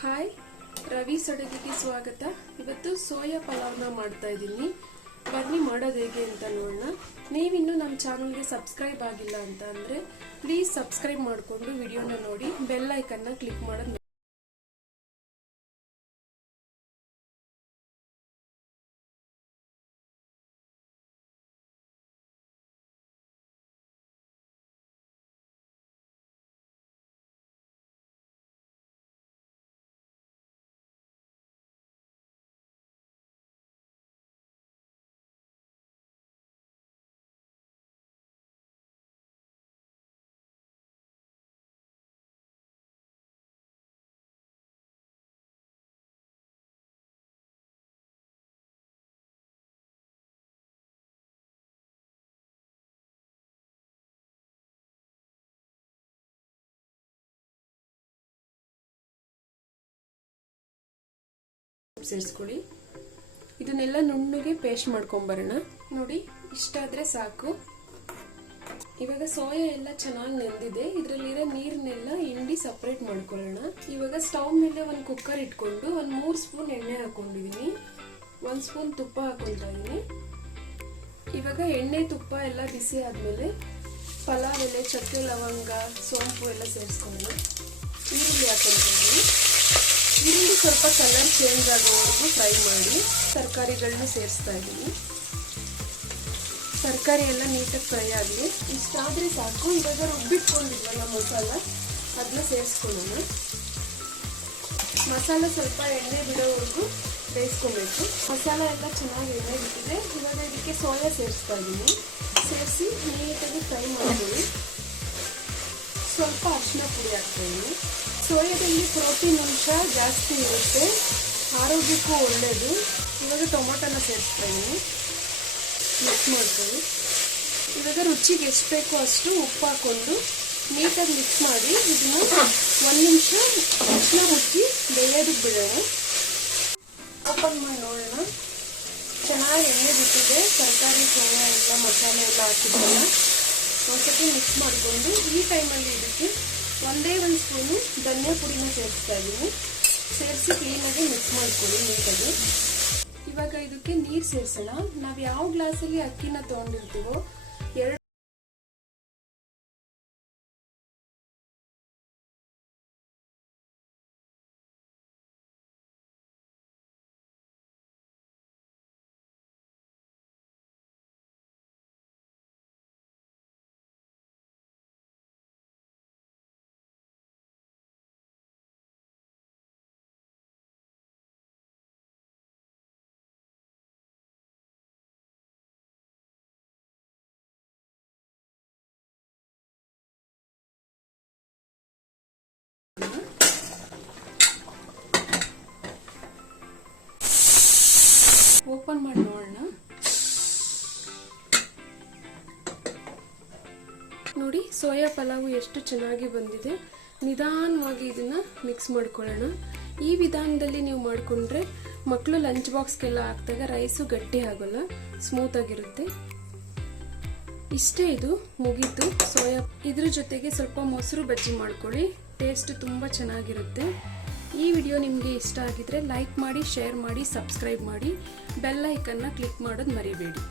Hi, Ravi's ಅಡುಗೆಗೆ ಸ್ವಾಗತ. ಇವತ್ತು ಸೋಯಾ ಪಲಾವ್ನ ಮಾಡ್ತಾ ಇದ್ದೀನಿ. ಬನ್ನಿ ಮಾಡೋದು ಹೇಗೆ ಅಂತ ನೋಡೋಣ. ನೀವಿನ್ನೂ ನಮ್ಮ ಚಾನಲ್ಗೆ ಸಬ್ಸ್ಕ್ರೈಬ್ ಆಗಿಲ್ಲ ಅಂತ ಅಂದರೆ ಪ್ಲೀಸ್ ಸಬ್ಸ್ಕ್ರೈಬ್ ಮಾಡಿಕೊಂಡು ವಿಡಿಯೋನ ನೋಡಿ, ಬೆಲ್ ಐಕನ್ನ ಕ್ಲಿಕ್ ಮಾಡೋದು. ಸೇರಿಸ್ಕೊಳ್ಳಿ. ಇದನ್ನೆಲ್ಲ ನುಣ್ಣಗೆ ಪೇಸ್ಟ್ ಮಾಡ್ಕೊಂಬರೋಣ. ನೋಡಿ, ಇಷ್ಟಾದ್ರೆ ಸಾಕು. ಇವಾಗ ಸೋಯಾ ಎಲ್ಲ ಚೆನ್ನಾಗಿ ನೆಂದಿದೆ. ಇದರಲ್ಲಿರೋ ನೀರನ್ನೆಲ್ಲ ಹಿಂಡಿ ಸಪ್ರೇಟ್ ಮಾಡ್ಕೊಳ್ಳೋಣ. ಇವಾಗ ಸ್ಟವ್ ಮೇಲೆ ಒಂದು ಕುಕ್ಕರ್ ಇಟ್ಕೊಂಡು 3 ಸ್ಪೂನ್ ಎಣ್ಣೆ ಹಾಕೊಂಡಿದೀನಿ. 1 ಸ್ಪೂನ್ ತುಪ್ಪ ಹಾಕೊಳ್ತಾ ಇದೀನಿ. ಇವಾಗ ಎಣ್ಣೆ ತುಪ್ಪ ಎಲ್ಲ ಬಿಸಿ ಆದ್ಮೇಲೆ ಪಲಾವ್ ಎಲೆ, ಚಕ್ಕೆ, ಲವಂಗ, ಸೋಂಪು ಎಲ್ಲ ಸೇರಿಸ್ಕೊಳ್ಳೋಣ. ಈರುಳ್ಳಿ ಹಾಕೊಳ್ತಾ ಇದೀನಿ. ಈರುಳ್ಳಿ ಸ್ವಲ್ಪ ಕಲರ್ ಚೇಂಜ್ ಆಗೋವರೆಗೂ ಫ್ರೈ ಮಾಡಿ ತರಕಾರಿಗಳನ್ನ ಸೇರಿಸ್ತಾ ಇದ್ದೀನಿ. ತರಕಾರಿ ಎಲ್ಲ ನೀಟಾಗಿ ಫ್ರೈ ಆಗಲಿ. ಇಷ್ಟಾದರೆ ಸಾಕು. ಇವಾಗ ರುಬ್ಬಿಟ್ಕೊಂಡಿದ್ವಲ್ಲ ಮಸಾಲ, ಅದನ್ನ ಸೇರಿಸ್ಕೊಳ್ಳೋಣ. ಮಸಾಲ ಸ್ವಲ್ಪ ಎಣ್ಣೆ ಬಿಡೋವರೆಗೂ ಬೇಯಿಸ್ಕೊಬೇಕು. ಮಸಾಲ ಎಲ್ಲ ಚೆನ್ನಾಗಿ ಎಣ್ಣೆ ಬಿಟ್ಟಿದೆ. ಇವಾಗ ಇದಕ್ಕೆ ಸೋಯಾ ಸೇರಿಸ್ತಾ ಇದ್ದೀನಿ. ಸೇರಿಸಿ ನೀಟಾಗಿ ಫ್ರೈ ಮಾಡ್ತೀನಿ. ಸ್ವಲ್ಪ ಅರಿಶಿನ ಪುಡಿ ಹಾಕ್ತೀನಿ. ಸೋಯಾದಲ್ಲಿ ಪ್ರೋಟೀನ್ ಅಂಶ ಜಾಸ್ತಿ ಇರುತ್ತೆ, ಆರೋಗ್ಯಕ್ಕೂ ಒಳ್ಳೆಯದು. ಇವಾಗ ಟೊಮೊಟೊನ ಸೇರಿಸ್ತಾ ಇದ್ದೀನಿ. ಮಿಕ್ಸ್ ಮಾಡ್ಕೊಳ್ಳಿ. ಇವಾಗ ರುಚಿಗೆ ಎಷ್ಟು ಬೇಕೋ ಅಷ್ಟು ಉಪ್ಪು ಹಾಕ್ಕೊಂಡು ನೀಟಾಗಿ ಮಿಕ್ಸ್ ಮಾಡಿ ಇದನ್ನು 1 ನಿಮಿಷ ಅರಿಶಿನ ಮುಚ್ಚಿ ಬೇಯೋದಕ್ಕೆ ಬಿಡೋಣ. ಓಪನ್ ಮಾಡಿ ನೋಡೋಣ. ಚೆನ್ನಾಗಿ ಎಣ್ಣೆ ಬಿಟ್ಟಿದೆ. ತರಕಾರಿ, ಸೋಯಾ ಎಲ್ಲ ಮಸಾಲೆ ಎಲ್ಲ ಹಾಕಿದ್ದಲ್ಲ, ಒಂದ್ಸತಿ ಮಿಕ್ಸ್ ಮಾಡಿಕೊಂಡು ಈ ಟೈಮಲ್ಲಿ ಇದಕ್ಕೆ 1 ಸ್ಪೂನು ಧನಿಯಾ ಪುಡಿನ ಸೇರಿಸ್ತಾ ಇದ್ದೀನಿ. ಸೇರಿಸಿ ಕ್ಲೀನಾಗಿ ಮಿಕ್ಸ್ ಮಾಡ್ಕೊಳ್ಳಿ ನೀಟಾಗಿ. ಇವಾಗ ಇದಕ್ಕೆ ನೀರು ಸೇರಿಸೋಣ. ನಾವು ಯಾವ ಗ್ಲಾಸಲ್ಲಿ ಅಕ್ಕಿನ ತೊಗೊಂಡಿರ್ತೀವೋ 2 ಓಪನ್ ಮಾಡಿ ನೋಡೋಣ. ನೋಡಿ, ಸೋಯಾ ಪಲಾವು ಎಷ್ಟು ಚೆನ್ನಾಗಿ ಬಂದಿದೆ. ನಿಧಾನವಾಗಿ ಇದನ್ನ ಮಿಕ್ಸ್ ಮಾಡ್ಕೊಳ್ಳೋಣ. ಈ ವಿಧಾನದಲ್ಲಿ ನೀವು ಮಾಡಿಕೊಂಡ್ರೆ ಮಕ್ಕಳು ಲಂಚ್ ಬಾಕ್ಸ್ಗೆಲ್ಲ ಹಾಕಿದಾಗ ರೈಸು ಗಟ್ಟಿ ಆಗೋಲ್ಲ, ಸ್ಮೂತ್ ಆಗಿರುತ್ತೆ. ಇಷ್ಟೇ, ಇದು ಮುಗೀತು ಸೋಯಾ. ಇದ್ರ ಜೊತೆಗೆ ಸ್ವಲ್ಪ ಮೊಸರು ಬಜ್ಜಿ ಮಾಡ್ಕೊಳ್ಳಿ. ಟೇಸ್ಟ್ ತುಂಬ ಚೆನ್ನಾಗಿರುತ್ತೆ. ಈ ವಿಡಿಯೋ ನಿಮಗೆ ಇಷ್ಟ ಆಗಿದ್ರೆ ಲೈಕ್ ಮಾಡಿ, ಶೇರ್ ಮಾಡಿ, ಸಬ್ಸ್ಕ್ರೈಬ್ ಮಾಡಿ, ಬೆಲ್ ಐಕನ್ನ ಕ್ಲಿಕ್ ಮಾಡೋದು ಮರಿಬೇಡಿ.